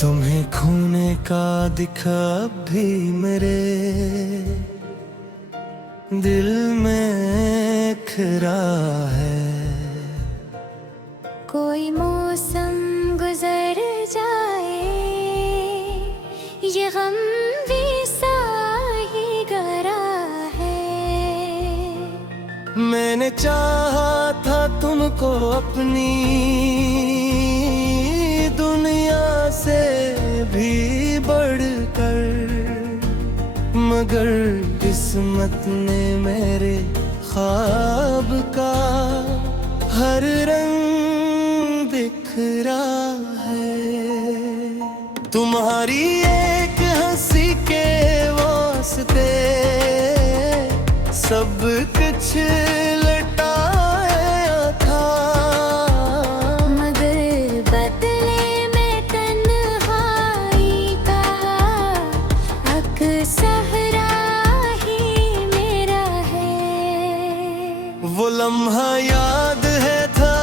तुम्हें खोने का दिखा भी मेरे दिल में खरा है। कोई मौसम गुजर जाए ये गम भी सा ही गरा है। मैंने चाहा था तुमको अपनी दुनिया से भी बढ़कर, मगर किस्मत ने मेरे ख्वाब का हर रंग बिखरा है। तुम्हारी एक हंसी के वास्ते सब कुछ लटाया था, मगर बदले में तन्हाई का अक्सहरा ही मेरा है। वो लम्हा याद है था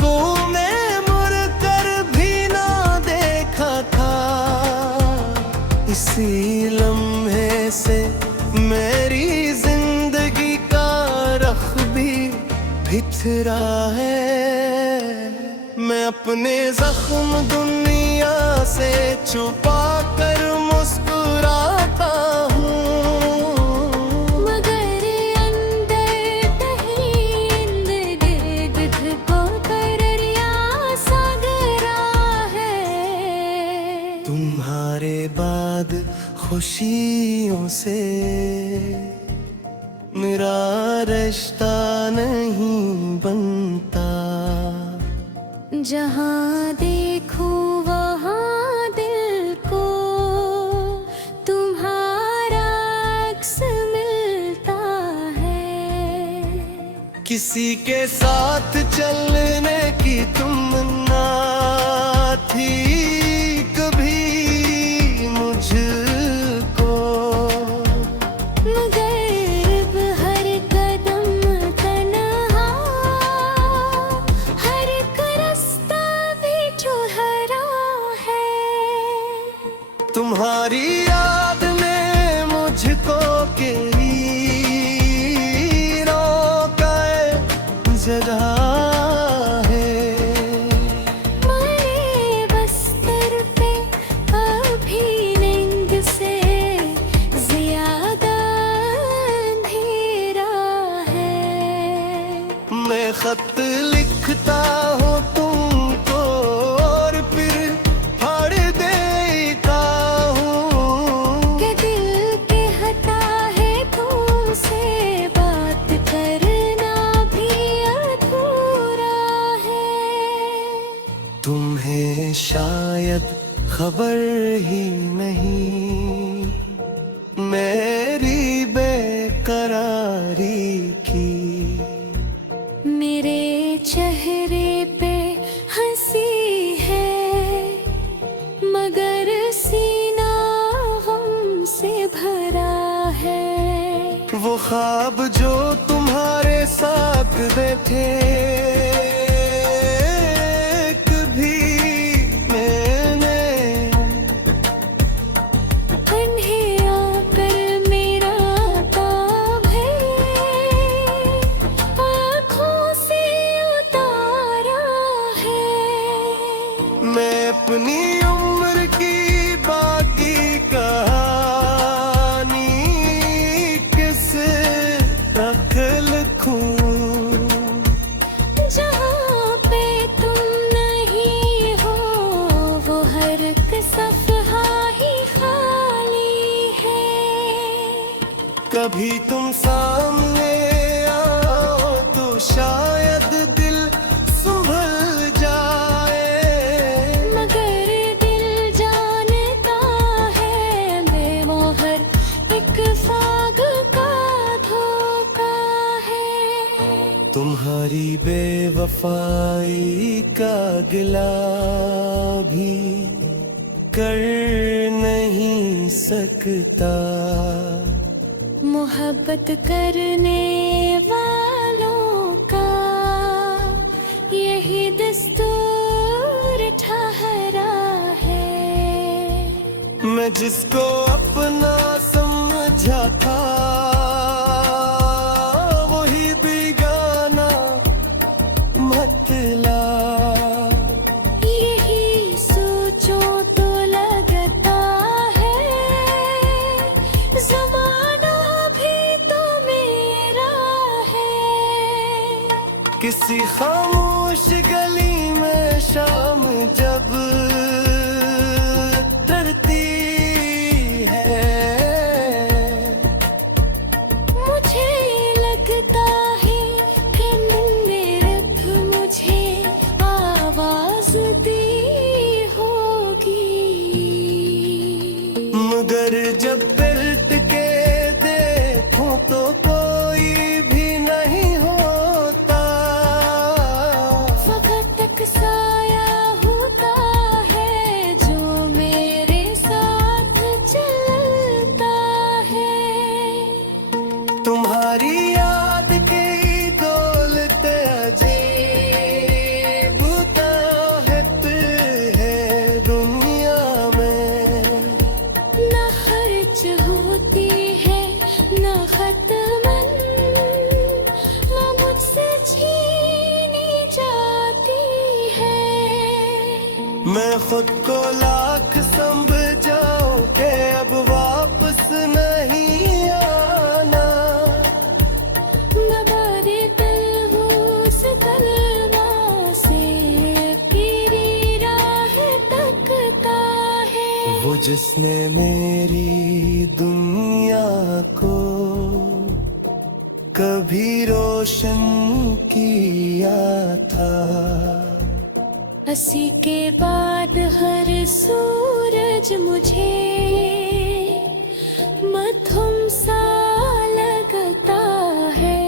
तूने मुड़ कर भी ना देखा था। इसी लम्हे से मेरी जिंदगी का रख भी बिखरा है। मैं अपने जख्म दुनिया से छुपा कर मुस्कुराता हूँ, मगर अंदर कहीं इर्द-गिर्द को दरिया सा गहरा है। तुम्हारे बाद खुशियों से मेरा रिश्ता नहीं बनता। जहाँ देखूं वहाँ दिल को तुम्हारा अक्स मिलता है। किसी के साथ चलने की तमन्ना थी कभी मुझको, मगर अब हर कदम तन्हा, हर एक रास्ता भी चौराहा है। तुम्हारी याद में मुझको केरी जगह है। मेरे बस्तर पे अभी नींद से ज्यादा अंधेरा है। मैं खत लिखता हूँ तुमको और फिर फाड़ देता हूँ कि दिल के हटा है तुमसे बात करना भी अधूरा है। तुम्हें शायद खबर ही नहीं मेरी बेकरारी की। मेरे चेहरे पे हंसी है, मगर सीना गम से भरा है। वो ख्वाब जो तुम्हारे साथ बैठे कभी मैंने कन्हे आकर मेरा ख्वाब है आँखों से उतारा है। मैं अपनी उम्र की बाकी कहानी किस तक लिखूं। जहाँ पे तुम नहीं हो वो हर एक सफहा ही खाली है। कभी तुम सामने आओ तो शायद दिल संभल जाए, मगर दिल जानता है बेमोहर एक फाग का धोखा है। तुम्हारी बेवफाई का गिला भी कर नहीं सकता। मोहब्बत करने वालों का यही दस्तूर ठहरा है। मैं जिसको अपना समझा था वही बेगाना मतला। यही सोचो तो लगता है ज़माना भी तो मेरा है। किसी खामोश गली में शाम जब तरती है मुझे लगता है कि मेरे मुझे आवाज दी होगी। मगर जब पलट के देखूं तो कोई भी नहीं होता। फकत एक साया होता है जो मेरे साथ चलता है। तुम्हारी याद की दौलत अजीब ताहत है दुनिया में। न खर्च होती है न खत्मन, वो मुझसे छीनी जाती है। मैं खुद को लाख समझाऊं कि अब वापस नहीं आना। मैं बारे तल हूँ उस तलवा से तेरी राह तकता है। वो जिसने मेरी दुनिया को कभी रोशन किया था। हंसी के बाद हर सूरज मुझे मधुम सा लगता है।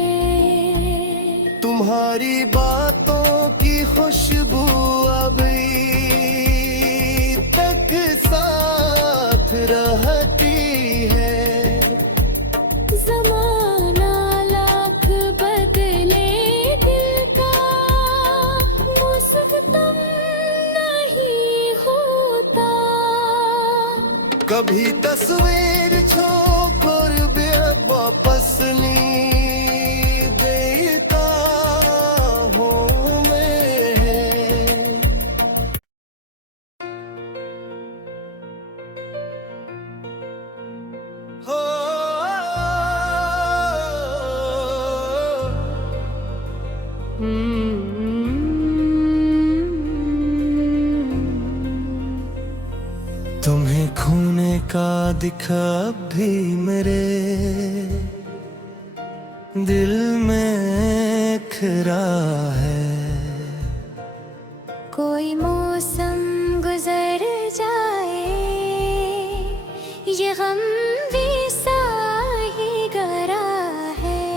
तुम्हारी बातों की खुशबू अभी तक साथ रहती है। ज़माना लाख बदले दिल का मुस्तकम नहीं होता। कभी तस्वीर छोड़ भी वापस नहीं देता हूँ मैं। हो तुम्हें खोने का दिखा भी मेरे दिल में खरा है। कोई मौसम गुजर जाए ये गम भी सा ही गरा है।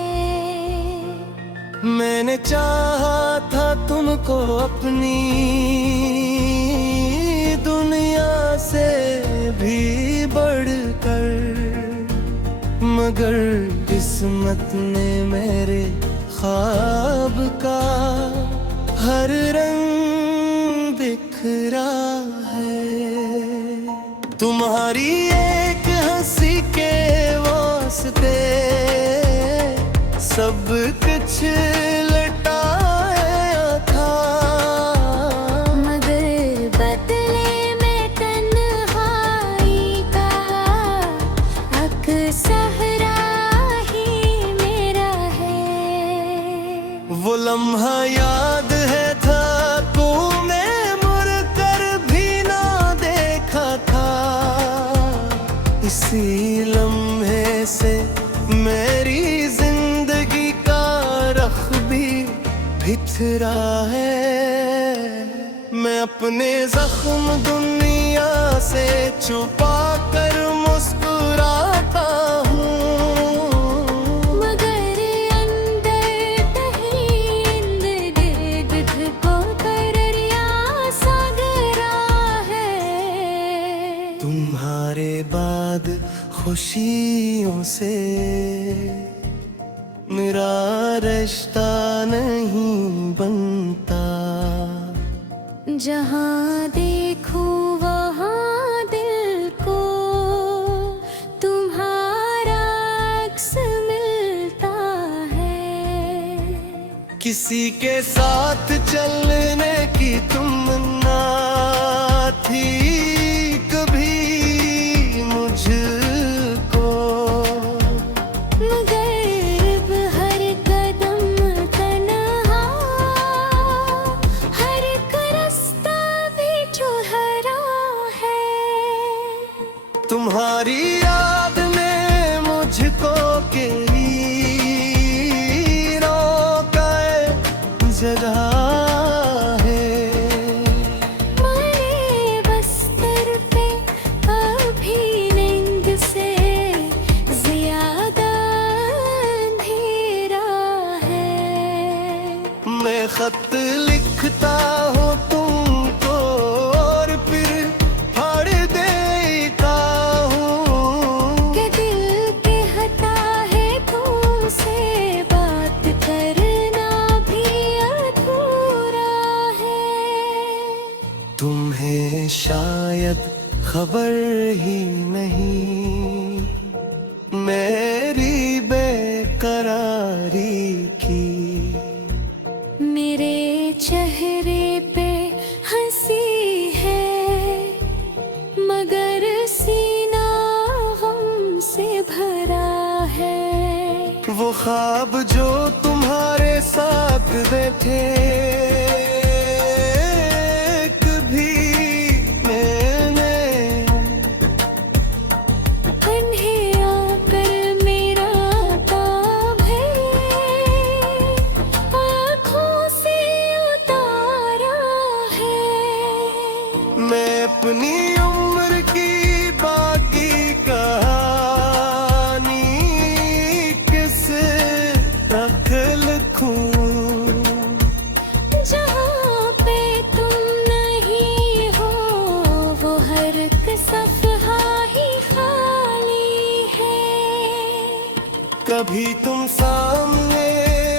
मैंने चाहा था तुमको अपनी दुनिया से भी बढ़कर, मगर किस्मत ने मेरे ख्वाब का हर रंग बिखरा है। तुम्हारी एक हंसी के वास्ते सब कुछ लटाया था। मगर बदले में तन्हाई का हक सहरा ही मेरा है। वो लम्हा याद है था को मैं मुड़ कर भी ना देखा था। इसी लम्हे से मेरी जिंदगी का रख भी भिथरा है। मैं अपने जख्म दुनिया से छुपा कर मुस्कुराता हूँ। मगर अंदर तहींद दिल को कररिया सागरा है। तुम्हारे बाद खुशियों से मेरा रिश्ता नहीं बनता। जहाँ देखूं वहाँ दिल को किसी के साथ चलने की तमन्ना थी कभी मुझको, मगर अब हर कदम तन्हा, हर एक रास्ता भी चौराहा है। तुम्हारी याद में मुझको केरी जगह है। मेरे बस्तर पे अभी नींद से ज्यादा अंधेरा है। मैं खत लिखता हूँ तुमको और फिर फाड़ देता हूँ कि दिल के हटा है तुमसे बात करना भी अधूरा है। तुम्हें शायद खबर ही नहीं मेरी बेकरारी की। मेरे चेहरे पे हंसी है, मगर सीना हमसे भरा है। वो ख्वाब जो तुम्हारे साथ बैठे कभी मैंने कन्हे आकर मेरा ताब है, आँखों से उतारा है। मैं अपनी उम्र की बाकी कहानी किसे तक लिखूं। जहाँ पे तुम नहीं हो वो हर एक सफहा ही खाली है। कभी तुम सामने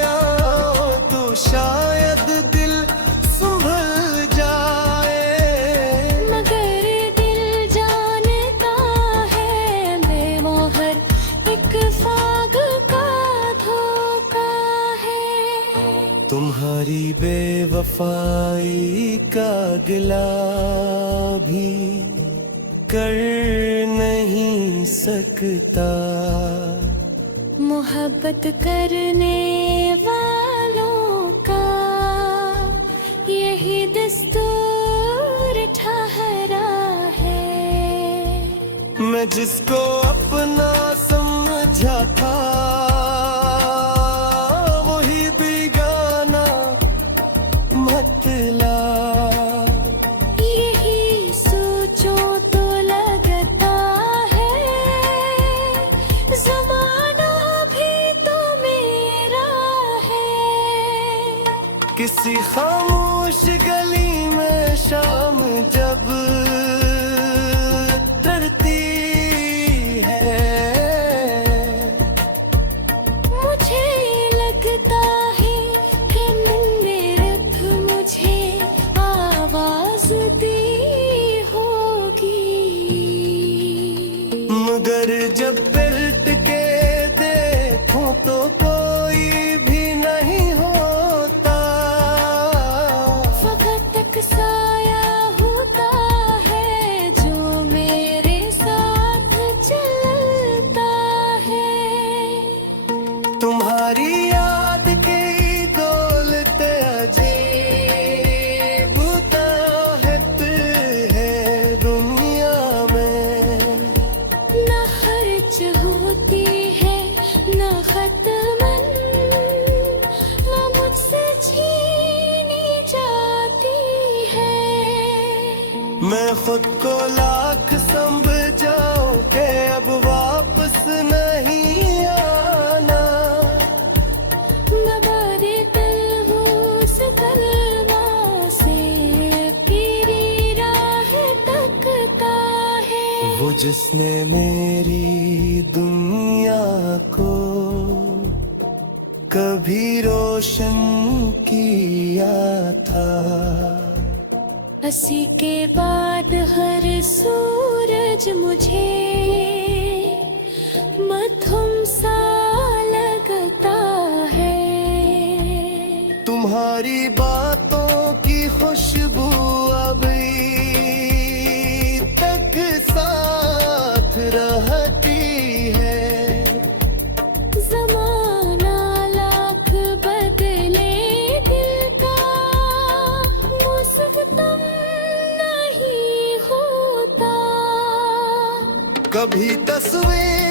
आओ तो शायद दिल संभल जाए, मगर दिल जानता है बेमोहर एक फाग का धोखा है। तुम्हारी बेवफाई का गिला भी कर नहीं सकता। मोहब्बत करने वालों का यही दस्तूर ठहरा है। मैं जिसको अपना समझा था वही बेगाना मतला। यही सोचो तो लगता है ज़माना भी तो मेरा है। किसी खामोश गली में शाम जब तरती है, मुझे लगता है कि मेरे मुझे आवाज दी होगी, मगर जब पलट के देखूं तो कोई भी नहीं होता। फकत एक साया होता है जो मेरे साथ चलता है। तुम्हारी याद की दौलत अजीब ताहत है दुनिया में। न खर्च होती है न खत्मन, वो मुझसे छीनी जाती है। मैं खुद को लाख समझाऊं के अब वापस नहीं आना। मबारे तलवूस तलवा से तेरी राह तकता है। वो जिसने मेरी दुनिया को कभी रोशन किया था। हंसी के बाद हर सूरज मुझे मधुम सा लगता है। तू कभी तस्वीर